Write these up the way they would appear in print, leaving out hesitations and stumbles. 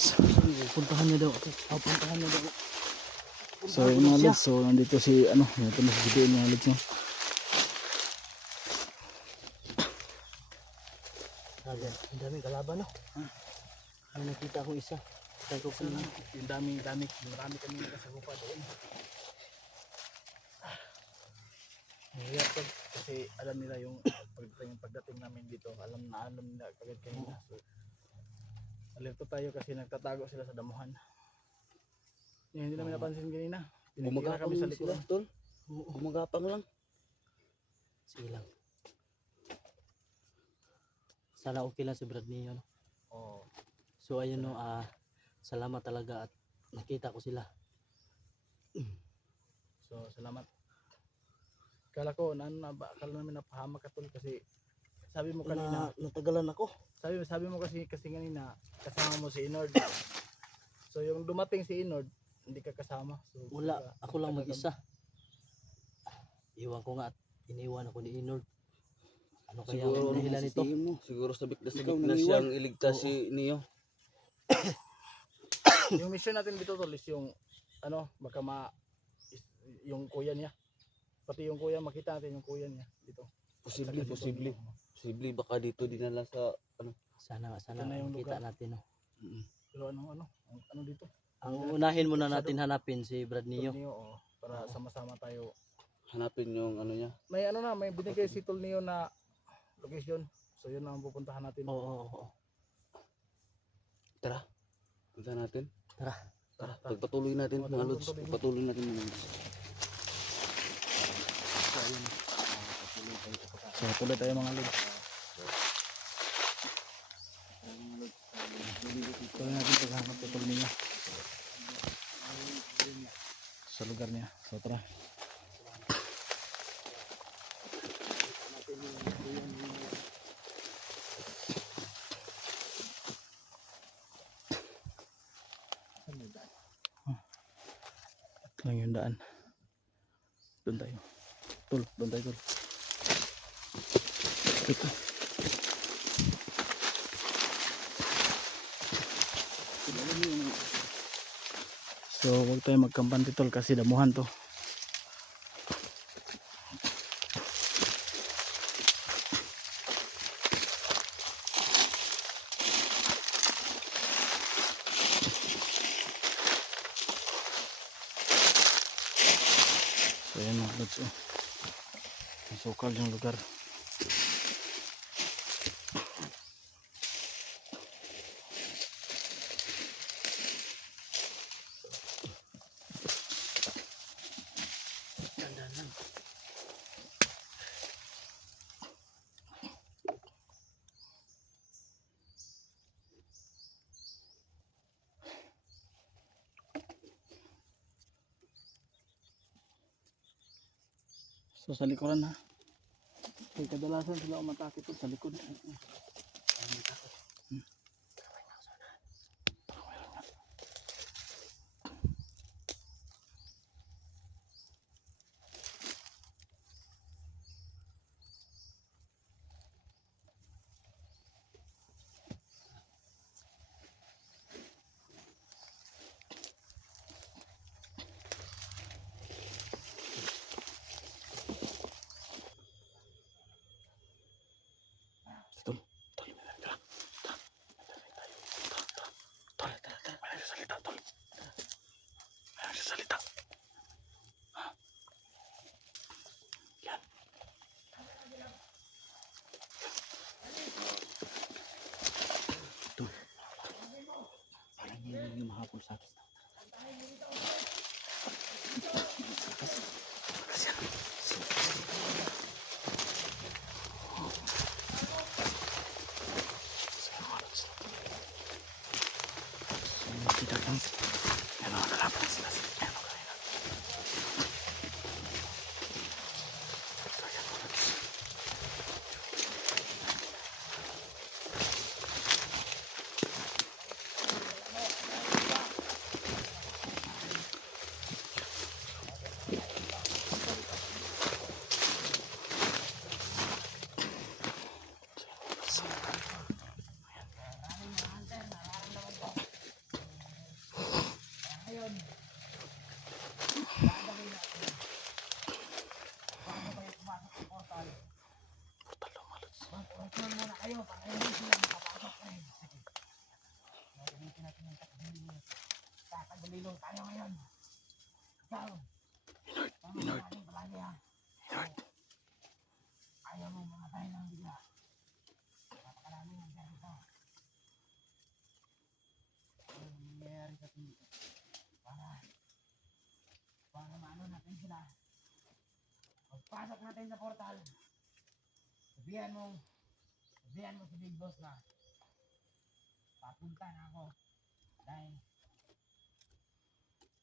lods. Puntahan niya daw. Puntahan niya daw. So yung mga lods, so nandito si ano, ito na si Gideon mga lods, no? Ang daming kalaban, no? May nakita akong isa. Tayo ko kanina. Yung marami kami nakasagupa doon. Mahirap to, kasi alam nila yung pagdating namin dito, alam nila kagad kanina. So, alerto tayo kasi nagtatago sila sa damuhan. Yung hindi namin napansin kanina. Tinitira kami sa likuran. Tol. Gumagapang lang. Sige lang. Sana okay lang si Brad niyo, no? Oo. So ayun, no, salamat talaga at nakita ko sila. So salamat. Akala namin napahamak ka tol kasi sabi mo kanina, Natagalan ako. sabi mo kasi kanina kasama mo si Inord. So yung dumating si Inord, hindi ka kasama. So Wala, ako lang mag-isa. Iwan ko nga at iniwan ako ni Inord. Ano kaya ang dahilan nito? Siguro sabik na siyang iligtas si Neo. Yung mission natin dito tol is yung ano, baka yung kuya niya. Pati yung kuya, makita natin yung kuya niya dito. Posible baka dito dinala sa ano. Sana yung makita lugar natin, no. Pero ano dito? Ang unahin muna natin hanapin si Brad Neo. Para sama-sama tayo. Hanapin yung ano niya. May binigay si Tol Neo na location. So yun ang pupuntahan natin. Oo. Tara. Punta natin. Tara. Pagpatuloy natin mga lods. Pagpatuloy natin mga lods. So tuloy tayo mga lods. Tuloy natin paghahanap kay Tol Neo sa lugar niya. So tara. Lang yung daan. Doon tayo. Doon tayo. Ito. So huwag tayo magkampante tol kasi damuhan to. So ayan mga lods, masukal yung lugar. So sa likuran ha. Kaya kadalasan sila umatake to sa likod. Tol. ngayon. Gagawin natin. Bago kayo pumasok sa portal. Portal daw mga lods. Mag-portal muna kayo para hindi sila makapasok rin. Sige. Gagamitin natin yung takdilin. Tatagdilin tayo ngayon. Ikaw. Inord. Natin palagi ha. Inord. Ayaw mo mamatay ng bigla. Napakalami ng ganito. Ano nangyayari sa atin dito? Para maano natin sila. Pagpasok natin sa portal, sabihan mo si Big Boss na papunta na ako. Dahil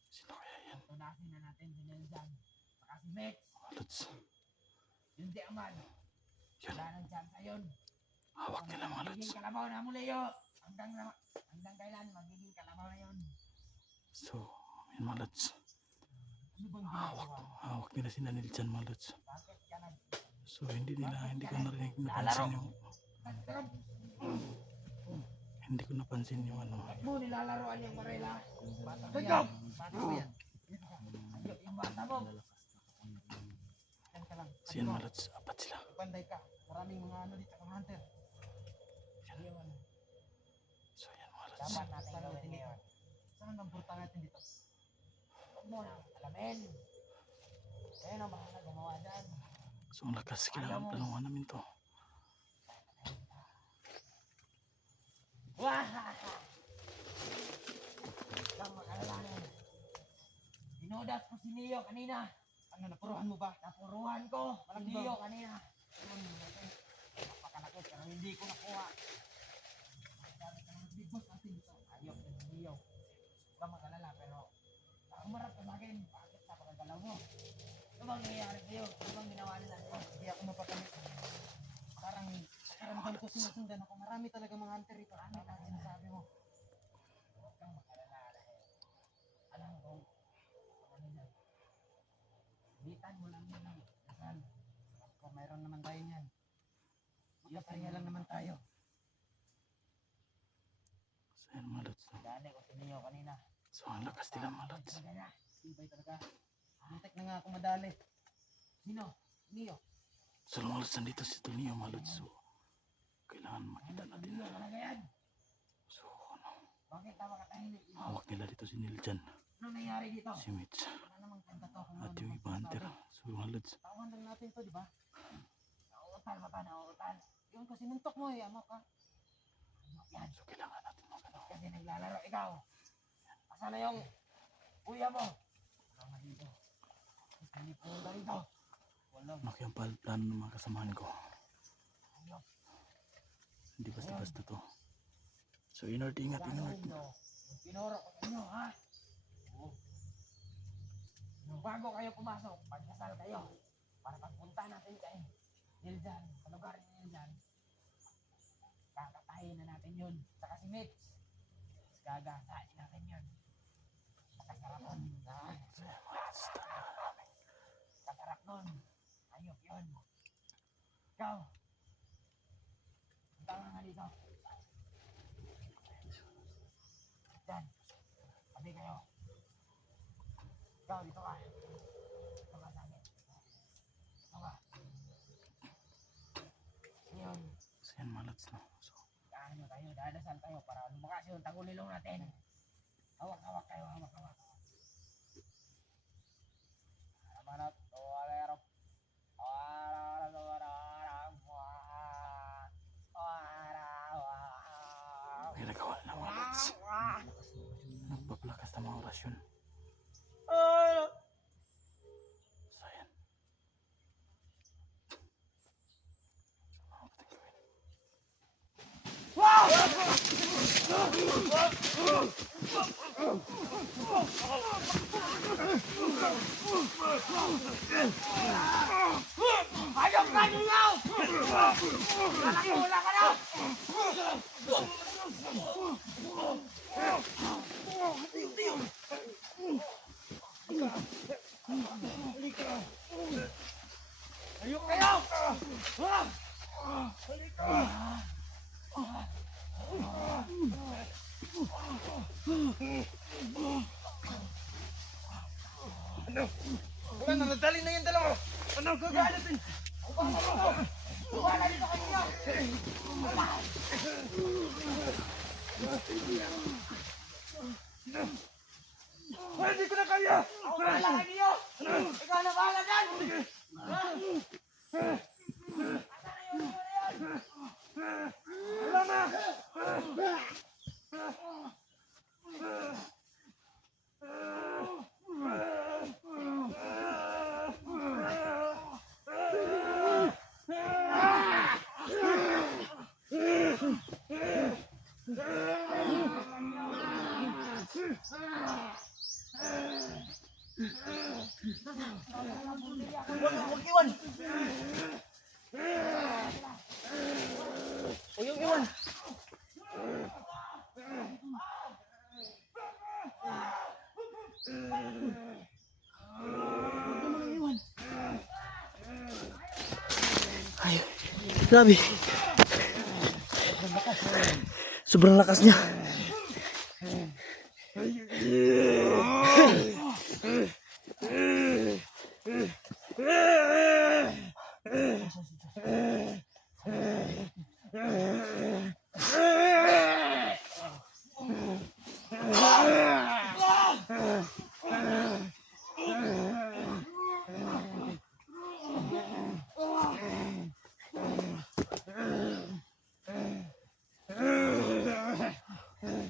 Sino kaya yan? tunasin na natin si Nelson. Saka si Mex. Mga lods. Yung di aman. Yun. Wala nang chance yun. Hawak nila mga lods. Magiging kalabaw na muli yun. Hanggang kailan magiging kalabaw na yun. So, yun mga lods. Ano bang ginagawa? Hawak nila si Nanil dyan mga lods. Bakit ka nag... So, hindi ko narinig, napansin yung, hindi ko napansin yung ano. Mo nilalaroan yung Marela. Bata mo yan. Yung bata mo. Yan ka lang. So, yan mga lods. Apat sila. Banday ka. Maraming mga ano dito kang hunter. So, yan mga lods. Dapat natin gawin ngayon. Saan ang burta natin dito? Huwag mo na alamin. Kaya na bahala gumawa dyan. So, ang lakas. Kailangan tanungan namin to. Wahaha! Lang mag-alalanin. Dinodas ko si Neo kanina. Ano, napuruhan mo ba? Napuruhan ko si Neo kanina. Napakalakot pero hindi ko nakuha. Magdami ka ng big boss natin dito. Ayok si Neo. Huwag kang mag-alala pero umarap ka sa akin. Bakit napakagalaw mo? Ano bang nangyayari sa'yo? Ano bang ginawa nila sa'yo? Hindi ako mapakamit. Parang karamdam ko sinusundan ako. Marami talaga mga hunter rito. Ano ang sinasabi mo? Huwag kang mag-alala dahil alam ko ano yan. Bitan mo lang yun ang dasal. Kung mayroon naman tayo niyan. Magkapahinga lang naman tayo. So, yan mga lods. Dali ko si Neo kanina. So, ang lakas nila mga lods. Tibay talaga. Muntik na nga ako madali. Sino? Neo. So, mga lods, nandito si Tonio mga lods. So, kailangan makita natin. Neo talaga yan. So, ano, Bakit tama ka tahimik dito? hawak nila dito si Nil dyan. Ano nangyari dito? Si Mitch. Wala namang kanta to. Kung At ano yung naman iba hunter. sinasabi. So, mga lods. Tawan lang natin to, di ba? Nauutal ba ba? Nauutal. Yun kasi mintok mo eh. Ano ka? Yan. So, kailangan natin magano. Kasi naglalaro ikaw. Asan na yung kuya mo? Wala nga dito. Hindi po na dito. Wala. Ano kaya ang plano ng mga kasamahan ko? Ayok. Hindi basta-basta to. So, inord, ingat. Gagawin nyo. Yung pinuro ko sa inyo, ha? Oo. Nung bago kayo pumasok, pagkasal kayo. Para pagpunta natin kay Niljan, sa lugar ni Niljan, kakatahin na natin yun. Saka si Mitch. Gagasain natin yun. Masasarap nun. Ha? So, yan mga lods. Tama namin. Masarap nun. Ayok yun. Ikaw. Punta nga dito. Diyan. Sabi kayo. Ikaw, dito ka. Dito ka sa akin. Dito ka. Ngayon, So, yan mga lods, no? So, ano tayo, dadasal tayo para lumakas yung tagulilong natin. Hawak-hawak tayo, hawak-hawak. Amanat, tuwalerop. may nagawa na mga lods. Nagpaplakas ng mga orasyon. So, yan. Ano ba natin gawin? Ayok ka ninyo! Malakula ka na! Ayok kayo! Wala na, nadali na yung dalawa. Ano, gagalitin? Wala dito kayo. Wala, hindi ko na kaya. Ako bahala kayo. Ikaw na bahala dyan. Wala na. Huwag iwan. Huwag yung iwan. Ay, grabe. Sobrang lakas niya.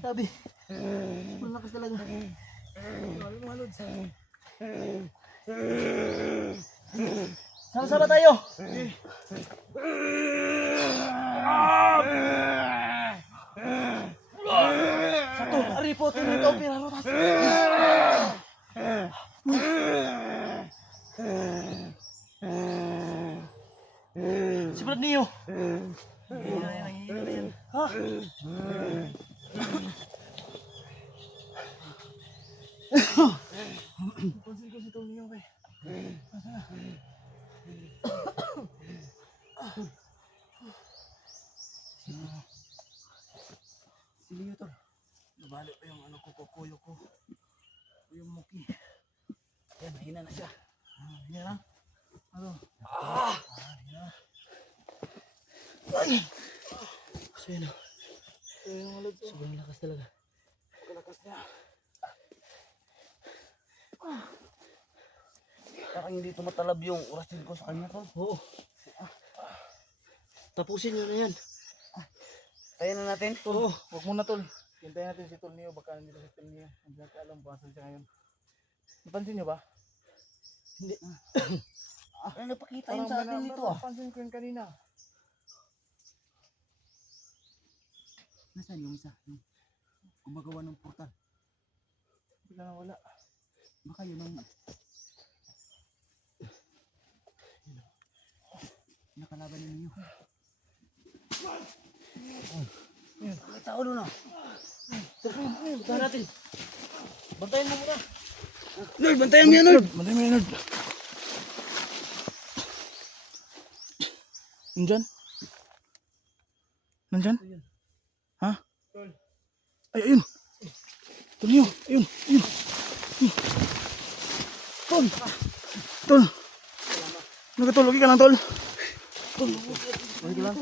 Grabe. Sobrang lakas talaga. Grabe mga lods. Sama-sama tayo. Satu, ari po, tuloy ka, piraro tas. Si Brad Neo. Ha? Pansin ko si Tony Neo kay. Si Leo to. Nabalik pa yung ano ko, kukuyo ko. Yung muki. Yan, mahina na siya. Mahina na. Ano? Mahina na. Ay! So yun o. So yun mga lods. Sobrang lakas talaga. Lakas niya. Parang hindi tumatalab yung orasin ko sa kanya to. Oo. Tapusin nyo na yan. Tayo na natin. Oo, huwag muna tol. Hintayin natin si Tol Neo, baka nandito si Tol Neo. Hindi natin alam kung asan siya ngayon. Napansin niyo ba? Hindi. Ano napakita yun sa atin dito ah. Napansin ko yun kanina. Nasaan yung isa? Yung gumagawa ng portal. Bigla na wala. Baka yun ang nakalaban ninyo. May tao doon ah. Bantayan natin. Bantayan mo muna. Lord, bantayan mo yan Lord. Bantayan mo yan Lord. Nandyan? Nandyan? Ha? Ay, ayun. Tol Neo, ayun, ayun. Tol. Tol. Nagatol, okay ka lang Tol. Tol, okay ka lang.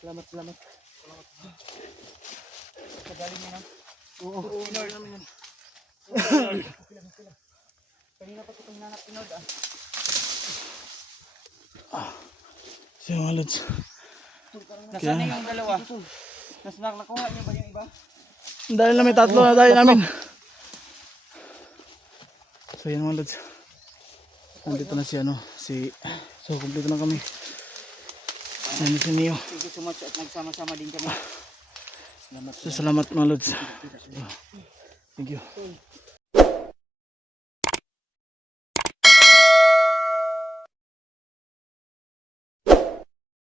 Salamat, salamat. Pagaling mo na. Oo. Pinord namin yun. Kanina pa itong nanap pinod ah. So mga lods. Nasaan na yung dalawa? Nakuha niyo ba yung iba? Dahil na may tatlo na tayo namin. So yan mga lods. Nandito na si ano. So kumpleto na kami. Yan si Neo. Thank you so much at nagsama-sama din kami. So salamat mga lods. Thank you.